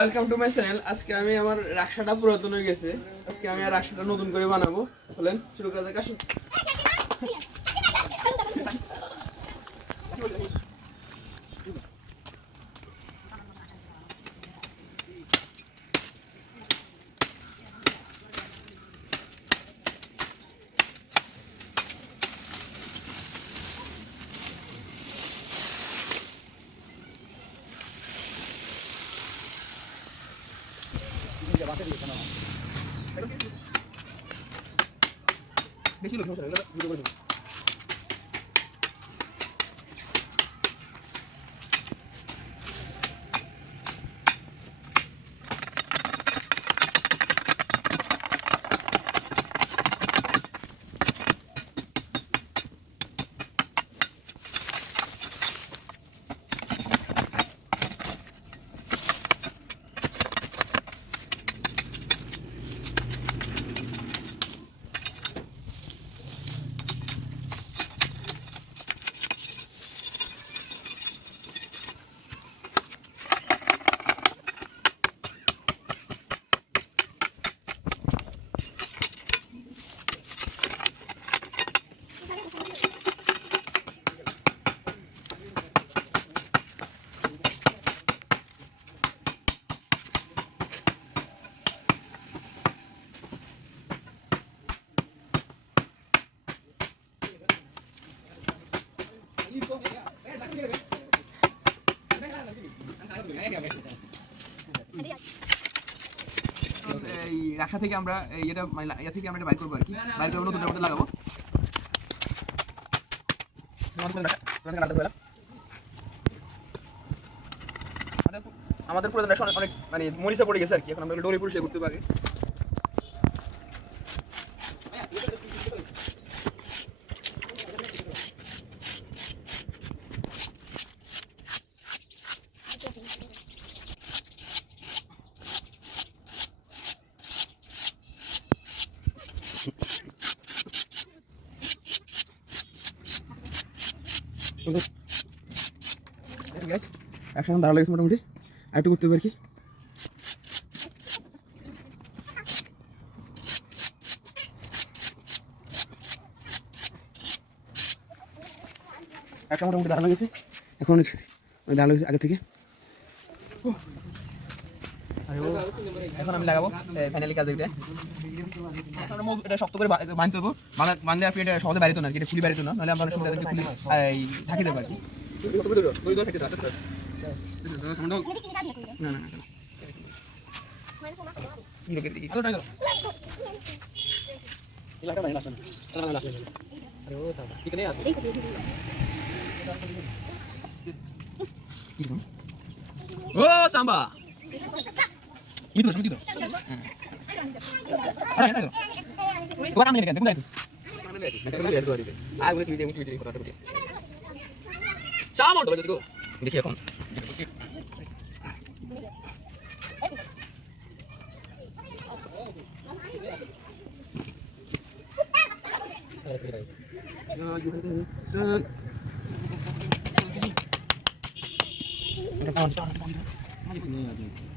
Welcome to my channel আজকে আমি আমার রাকসাটা পুরাতন হয়ে গেছে। আজকে আমি আর রাক্সাটা নতুন করে বানাবো। বলেন, শুরু করা যাক, আসুন। বেশি লোক সমস্যা এই রাখা থেকে আমরা এটা মানে ইয়া থেকে আমরা এটা বাইর করব আর কি। বাইর করে নতুন লাগাবো। আমাদের পুরো অনেক মানে মরিচা পড়ে গেছে আর কি। এখন আমরা ডোরি পরিষ্কার করতে পারি। একসঙ্গে দাঁড়া লেগেছে মোটামুটি। একটু করতে পারি কি। একটা মোটামুটি দাঁড়া লেগেছে এখন দাঁড়া লেগেছে আগে থেকে। এখন আমি লাগাবো ফাইনালি কাজ এটা। এটা শক্ত করে বাঁধতে হবে বাঁধলে আপনি এটা সহজে বাড়িত না এটা খুলি বাড়িত না নাহলে আমরা তাদেরকে খুলি ঢাকি দেবো আর কি। না না ও সাম্বা! itu sama itu ada ada bukan amin kan bukan itu ah gue tuh gue tuh kota tuh sama dong itu দেখি এখন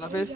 লাফেস